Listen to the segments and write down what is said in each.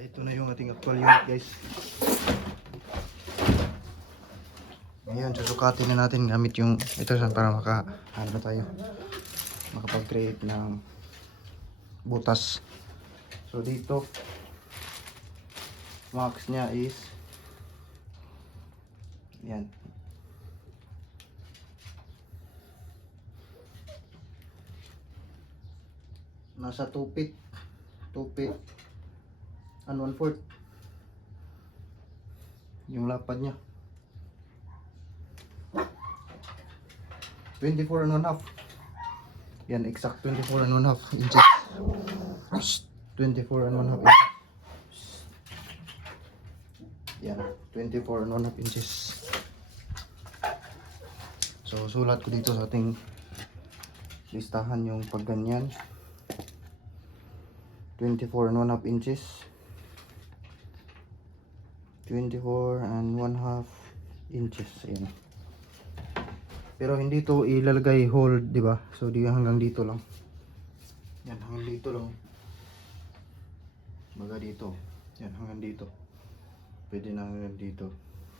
Ito na yung ating actual unit, guys. Ngayon, susukatin na natin gamit yung ito para ano tayo, makapag-create ng butas. So dito, max niya is yan. Nasa 2 feet and 1/4 yung lapad niya. 24 and 1/2. Yan, exact 24 and 1/2 inches. 24 and 1/2 inches. Yan, 24 and 1/2 inches. So, sulat ko dito sa ating listahan yung pagganyan. 24 and 1/2 inches. 24 and 1/2 inches. Ayan. Pero hindi to ilalagay hold, di ba? So di hanggang dito lang. Yan, hanggang dito lang. Baga dito. Yan, hanggang dito. Pwede na hanggang dito.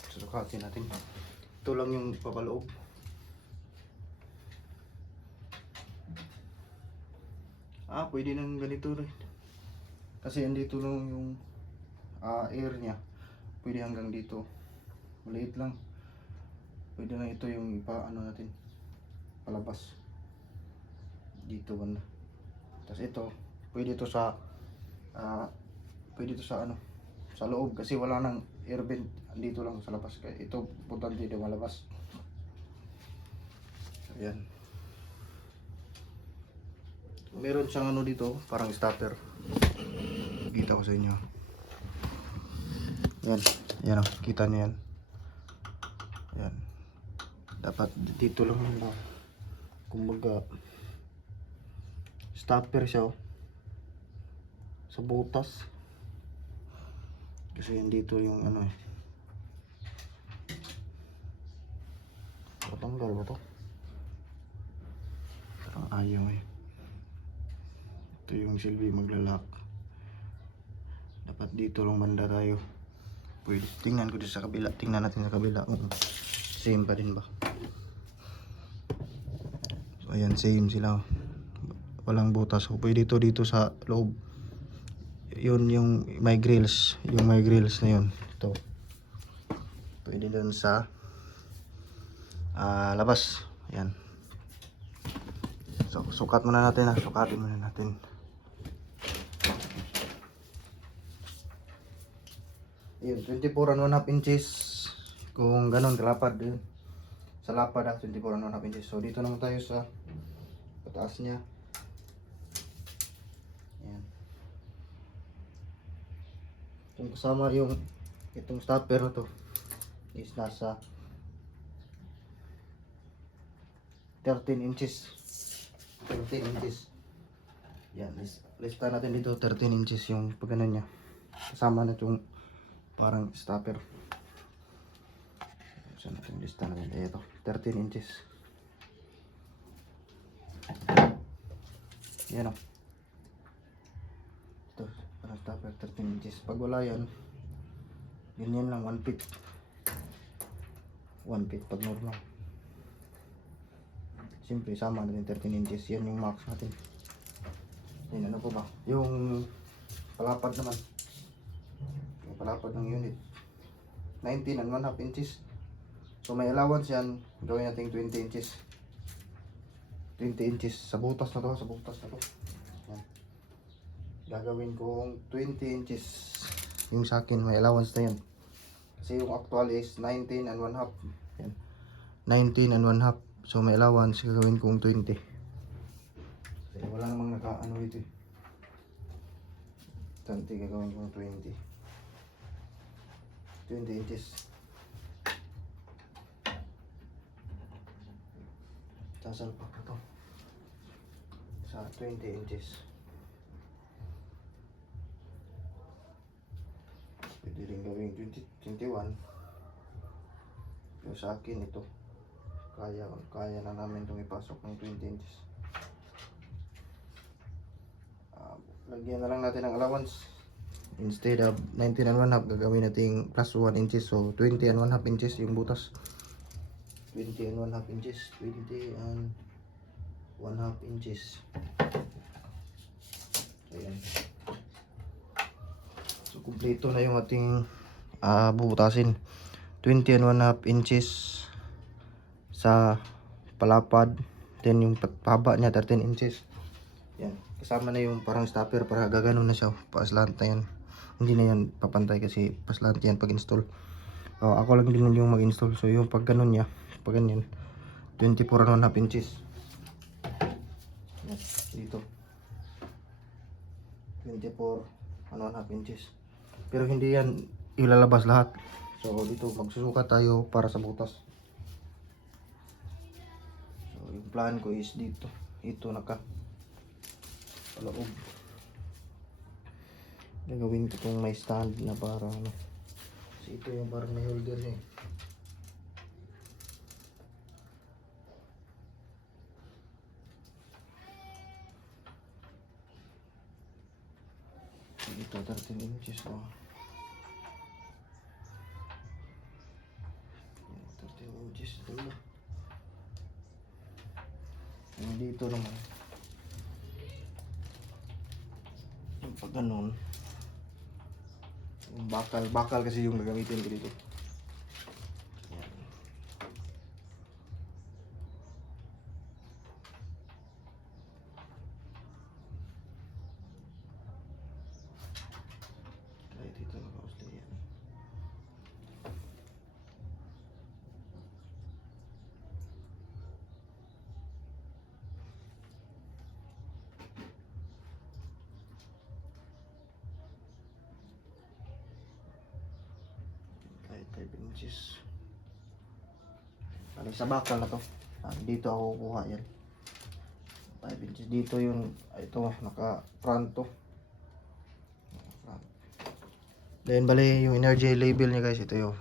Susukatin natin. Ito lang yung papaloob. Pwede nang ganito rin. Kasi andito lang yung air niya. Pwede hanggang dito. Maliit lang. Pwede na ito yung ano natin, palabas dito banda. Tapos ito, pwede ito sa ano, sa loob kasi wala nang air vent dito lang sa labas. Kaya ito importante din malabas. Ayan. Meron siyang ano dito, parang starter. Kita ko sa inyo. Yan, yan o, kita niyo yan. Yan. Dapat dito lang nila. Kumbaga stopper siya sa butas. Kasi yan dito yung ano eh. Patanggal ba to? Parang ayaw eh. Ito yung silbi maglalak. Dapat dito lang banda tayo. Pwede. Tingnan ko dito sa kabila. Tingnan natin sa kabila. Same pa din ba? So ayan, same sila. Walang butas. So pwede dito sa loob. Yun yung may grills. Yung may grills na yun. Ito. Pwede dun sa labas. Ayan. So sukat muna natin Sukatin muna natin. Yun, 24 and 1/2 inches. Kung ganon kalapad din. Sa lapad 24 and 1/2 inches. So dito naman tayo sa pataas niya. Ayan. Kung kasama yung itong stopper na to is nasa 13 inches. 13 inches. Yan, lista natin dito 13 inches yung pagano niya. Kasama na itong parang stopper. Saan natin lista natin? Ito, 13 inches. Yan o. Ito, parang stopper 13 inches. Pag wala yan, ganyan lang, 1 feet. 1 feet pag normal. Siyempre, sama natin 13 inches. Yan yung max natin. Yan, ano po ba? Yung palapad naman. Yung palapad ng unit. 19 and 1/2 inches. So may allowance yan. Gawin natin 20 inches. 20 inches. Sa butas na to. Yan. Gagawin kong 20 inches. Yung sa akin, may allowance na yan. Kasi yung actual is 19 and 1/2. Yan. 19 and 1/2. So may allowance, gagawin kong 20. Kasi wala namang naka-ano ito eh. 20, gagawin kong 20. 20 inches. Sasalpak ko to sa 20 inches. Pwede rin gawin 21. Pero sa akin ito kaya na namin itong ipasok ng 20 inches. Lagyan na lang natin ng allowance. Instead of 19 and 1/2, gagawin natin plus 1 inches. So 20 and 1/2 inches yung butas. 20 and 1/2 inches. 20 and 1/2 inches. Ayan. So kumpleto na yung ating bubutasin. 20 and 1/2 inches sa palapad. Then yung pahaba niya 13 inches. Yan. Kasama na yung parang stopper para gaganon na siya. Paaslant na yan. Hindi na yan papantay kasi paslant yan pag install. Ako lang din yung mag-install. So yung pag ganon niya, pag ganyan, 24 and 1/2 inches. Yan. Dito. 24 and 1/2 inches. Pero hindi yan ilalabas lahat. So dito magsusukat tayo para sa butas. So yung plan ko is dito. Ito naka paloob. Gagawin ko itong may stand na para ano. Kasi ito yung parang may holder niya. Ito 13 inches. 13 inches ito na. Yung dito naman. Yung pag ganun. Yung bakal kasi yung gagamitin ko dito. Yan. Kahit dito nakausli yan. Kahit 5 inches. Ano sa bakal na to. Dito ako kukuha yan. 5 inches dito yung ito naka front to. Then bali yung energy label niya guys, ito yung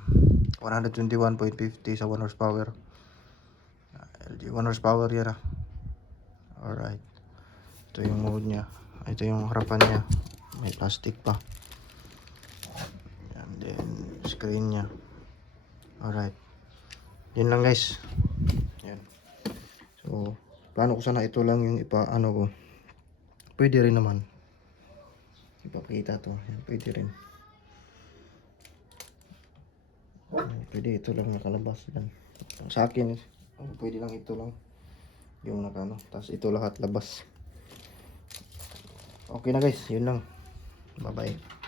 121.50 sa 1 horsepower. LG 1 horsepower yan Alright. Ito yung mode niya. Ito yung harapan niya. May plastic pa. And then screen niya. Alright. Yun lang guys. Yan. So plano ko sana ito lang yung ipaano ko. Pwede rin naman. Ipakita to. Yan, pwede rin. Pwede ito lang nakalabas yan. Sa akin pwede lang ito lang yung nakano, tapos ito lahat labas. Okay na guys, yun lang. Bye bye.